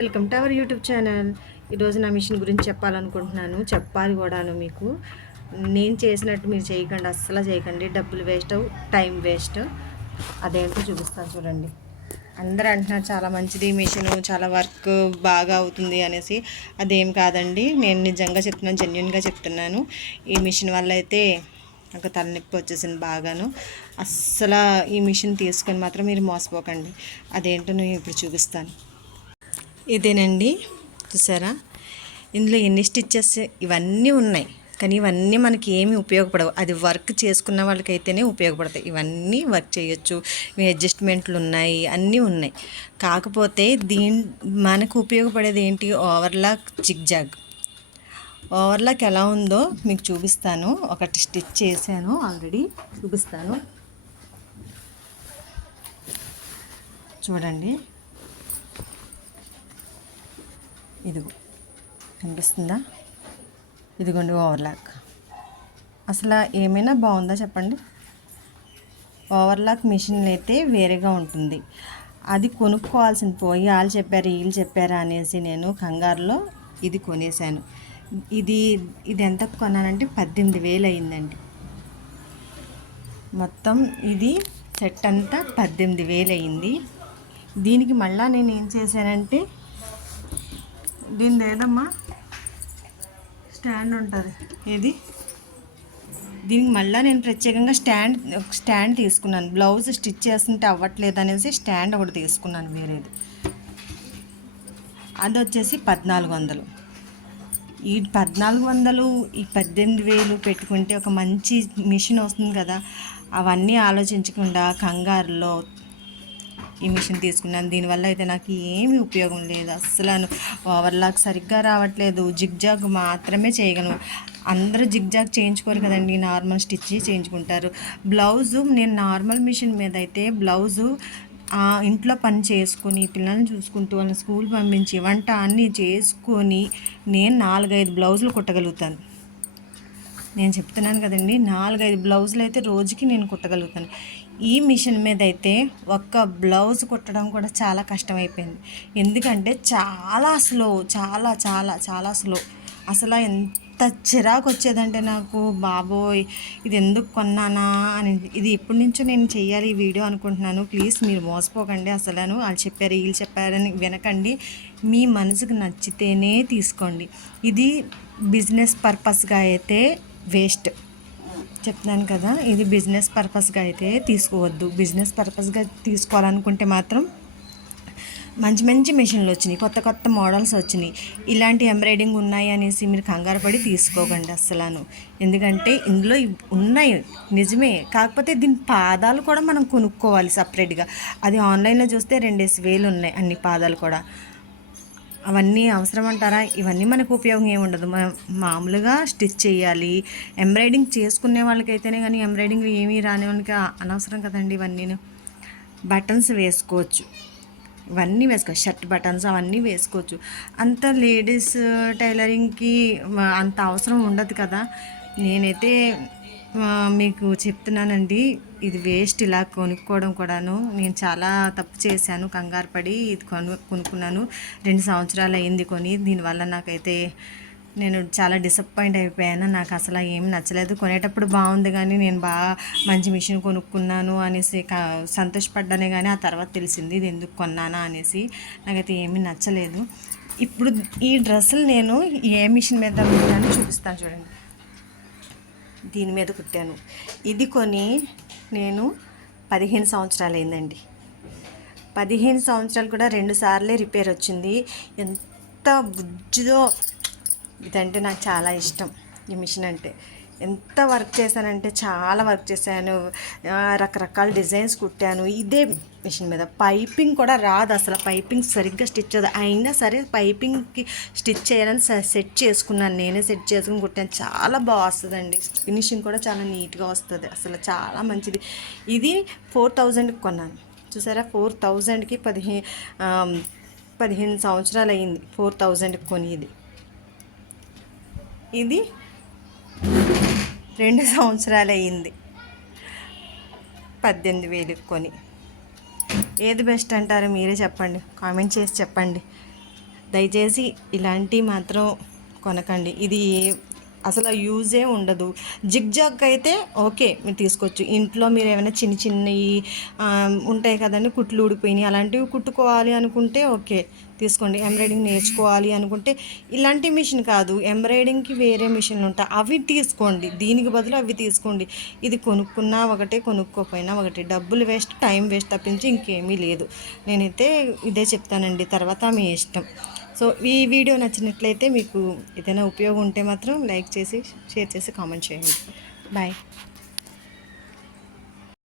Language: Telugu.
Welcome to our YouTube channel. ఈరోజు నా మిషన్ గురించి చెప్పాలనుకుంటున్నాను, చెప్పాలి కూడాను. మీకు నేను చేసినట్టు మీరు చేయకండి, అస్సలు చేయకండి. డబ్బులు వేస్ట్, టైం వేస్ట్. అదేంటో చూపిస్తాను చూడండి. అందరూ అంటున్నారు చాలా మంచిది మిషన్, చాలా వర్క్ బాగా అవుతుంది అనేసి. అదేం కాదండి, నేను నిజంగా చెప్తున్నాను, జెన్యున్గా చెప్తున్నాను. ఈ మిషన్ వల్ల అయితే నాకు తలనొప్పి వచ్చేసింది బాగాను. అస్సలు ఈ మిషన్ తీసుకొని మాత్రం మీరు మోసపోకండి. అదేంటో నేను ఇప్పుడు చూపిస్తాను. ఇదేనండి, చూసారా? ఇందులో ఎన్ని స్టిచ్చెస్ ఇవన్నీ ఉన్నాయి, కానీ ఇవన్నీ మనకి ఏమీ ఉపయోగపడవు. అది వర్క్ చేసుకున్న వాళ్ళకైతేనే ఉపయోగపడతాయి. ఇవన్నీ వర్క్ చేయొచ్చు, అడ్జస్ట్మెంట్లు ఉన్నాయి, అన్నీ ఉన్నాయి. కాకపోతే మనకు ఉపయోగపడేది ఏంటి? Overlock, zigzag. ఓవర్లాక్ ఎలా ఉందో మీకు చూపిస్తాను. ఒకటి స్టిచ్ చేశాను ఆల్రెడీ, చూపిస్తాను చూడండి. ఇదిగో కనిపిస్తుందా? ఇదిగోండి ఓవర్లాక్. అసలు ఏమైనా బాగుందా చెప్పండి? ఓవర్లాక్ మిషన్ అయితే వేరేగా ఉంటుంది. అది కొనుక్కోవాల్సింది పోయి వాళ్ళు చెప్పారు వీళ్ళు చెప్పారా అనేసి నేను కంగారులో ఇది కొనేసాను. ఇది ఎంత కొన్నానంటే 18,000 అయిందండి. మొత్తం ఇది సెట్ అంతా 18,000 అయింది. దీనికి మళ్ళీ నేను ఏం చేశానంటే, దీని ఏదమ్మా స్టాండ్ ఉంటుంది, ఏది? దీనికి మళ్ళీ నేను ప్రత్యేకంగా స్టాండ్ తీసుకున్నాను. బ్లౌజ్ స్టిచ్ చేస్తుంటే అవ్వట్లేదు అనేసి స్టాండ్ ఒకటి తీసుకున్నాను వేరేది. అది వచ్చేసి 1,400. ఈ 1,400 ఈ 18,000 పెట్టుకుంటే ఒక మంచి మిషన్ వస్తుంది కదా. అవన్నీ ఆలోచించకుండా కంగారులో ఈ మిషన్ తీసుకున్నాను. దీనివల్ల అయితే నాకు ఏమీ ఉపయోగం లేదు అస్సలు. ఓవర్లాక్ సరిగ్గా రావట్లేదు, జిగ్జాగ్ మాత్రమే చేయగలను. అందరూ జిగ్జాగ్ చేయించుకోరు కదండి, నార్మల్ స్టిచ్ చేయించుకుంటారు. బ్లౌజు నేను నార్మల్ మిషన్ మీద అయితే బ్లౌజు ఇంట్లో పని చేసుకొని పిల్లల్ని చూసుకుంటూ వాళ్ళని స్కూల్ పంపించి వంట అన్నీ చేసుకొని నేను 4-5 బ్లౌజులు కుట్టగలుగుతాను. నేను చెప్తున్నాను కదండి, 4-5 బ్లౌజులు అయితే రోజుకి నేను కుట్టగలుగుతాను. ఈ మిషన్ మీద అయితే ఒక్క బ్లౌజ్ కుట్టడం కూడా చాలా కష్టమైపోయింది. ఎందుకంటే చాలా స్లో, చాలా చాలా చాలా స్లో. అసలు ఎంత చిరాకు వచ్చేదంటే నాకు, బాబోయ్ ఇది ఎందుకు కొన్నానా అని. ఇది ఎప్పటి నుంచో నేను చెయ్యాలి ఈ వీడియో అనుకుంటున్నాను. ప్లీజ్ మీరు మోసపోకండి. అసలు వాళ్ళు చెప్పారు వీళ్ళు చెప్పారని వినకండి. మీ మనసుకు నచ్చితేనే తీసుకోండి. ఇది బిజినెస్ పర్పస్గా అయితే వేస్ట్. చెప్తున్నాను కదా, ఇది బిజినెస్ పర్పస్గా అయితే తీసుకోవద్దు. బిజినెస్ పర్పస్గా తీసుకోవాలనుకుంటే మాత్రం మంచి మంచి మిషన్లు వచ్చినాయి, కొత్త కొత్త మోడల్స్ వచ్చినాయి. ఇలాంటి ఎంబ్రాయిడింగ్ ఉన్నాయి అనేసి మీరు కంగారు పడి తీసుకోకండి అస్సలు. ఎందుకంటే ఇందులో ఉన్నాయి నిజమే, కాకపోతే దీని పాదాలు కూడా మనం కొనుక్కోవాలి సపరేట్గా. అది ఆన్లైన్లో చూస్తే 2,000 ఉన్నాయి అన్ని పాదాలు కూడా. అవన్నీ అవసరం అంటారా? ఇవన్నీ మనకు ఉపయోగం ఏముండదు. మనం మామూలుగా స్టిచ్ చేయాలి. ఎంబ్రాయిడింగ్ చేసుకునే వాళ్ళకైతేనే, కానీ ఎంబ్రాయిడింగ్ ఏమీ రాని వాళ్ళకి అనవసరం కదండి ఇవన్నీ. బటన్స్ వేసుకోవచ్చు, ఇవన్నీ వేసుకోవచ్చు, షర్ట్ బటన్స్ అవన్నీ వేసుకోవచ్చు. అంత లేడీస్ టైలరింగ్కి అంత అవసరం ఉండదు కదా. నేనైతే మీకు చెప్తున్నానండి, ఇది వేస్ట్ ఇలా కొనుక్కోవడం కూడాను. నేను చాలా తప్పు చేశాను, కంగారు పడి ఇది కొనుక్కున్నాను. 2 సంవత్సరాలు అయింది కొని. దీనివల్ల నాకైతే నేను చాలా డిసప్పాయింట్ అయిపోయాను. నాకు అసలు ఏమి నచ్చలేదు. కొనేటప్పుడు బాగుంది, కానీ నేను బాగా మంచి మిషన్ కొనుక్కున్నాను అనేసి సంతోషపడ్డానే, కానీ ఆ తర్వాత తెలిసింది ఇది ఎందుకు కొన్నానా అనేసి. నాకైతే ఏమీ నచ్చలేదు. ఇప్పుడు ఈ డ్రెస్సులు నేను ఏ మిషన్ మీద కుట్టానో చూపిస్తాను చూడండి. దీని మీద కుట్టాను. ఇది కొని నేను 15 సంవత్సరాలు అయిందండి. 15 సంవత్సరాలు కూడా 2 సార్లే రిపేర్ వచ్చింది. ఎంత బుజ్జిదో. ఇదంటే నాకు చాలా ఇష్టం, ఈ మిషన్ అంటే. ఎంత వర్క్ చేశానంటే చాలా వర్క్ చేశాను, రకరకాల డిజైన్స్ కుట్టాను ఇదే మిషన్ మీద. పైపింగ్ కూడా రాదు అసలు, పైపింగ్ సరిగ్గా స్టిచ్ అవ్వదు. అయినా సరే పైపింగ్కి స్టిచ్ చేయాలని సెట్ చేసుకున్నాను, నేనే సెట్ చేసుకుని కుట్టాను. చాలా బాగా వస్తుందండి, ఫినిషింగ్ కూడా చాలా నీట్గా వస్తుంది, అసలు చాలా మంచిది. ఇది 4,000కి కొన్నాను. చూసారా, 4,000కి 15 సంవత్సరాలు అయ్యింది 4,000కి కొని. ఇది 2 సంవత్సరాలు అయ్యింది 18,000కి కొని. ఏది బెస్ట్ అంటారు మీరే చెప్పండి, కామెంట్ చేసి చెప్పండి. దయచేసి ఇలాంటివి మాత్రం కొనకండి. ఇది అసలు యూజే ఉండదు. జిగ్జాగ్ అయితే ఓకే, మీరు తీసుకోవచ్చు. ఇంట్లో మీరు ఏమైనా చిన్న చిన్నవి ఉంటాయి కదండి, కుట్లు ఊడిపోయినాయి, అలాంటివి కుట్టుకోవాలి అనుకుంటే ఓకే తీసుకోండి. ఎంబ్రాయిడింగ్ నేర్చుకోవాలి అనుకుంటే ఇలాంటి మిషన్ కాదు, ఎంబ్రాయిడింగ్కి వేరే మిషన్లు ఉంటాయి, అవి తీసుకోండి. దీనికి బదులు అవి తీసుకోండి. ఇది కొనుక్కున్నా ఒకటే, కొనుక్కోపోయినా ఒకటే, డబ్బులు వేస్ట్, టైం వేస్ట్ తప్పించి ఇంకేమీ లేదు. నేనైతే ఇదే చెప్తానండి, తర్వాత మీ ఇష్టం. సో ఈ వీడియో నచ్చినట్లయితే, మీకు ఏదైనా ఉపయోగం ఉంటే మాత్రం లైక్ చేసి, షేర్ చేసి, కామెంట్ చేయండి. బాయ్.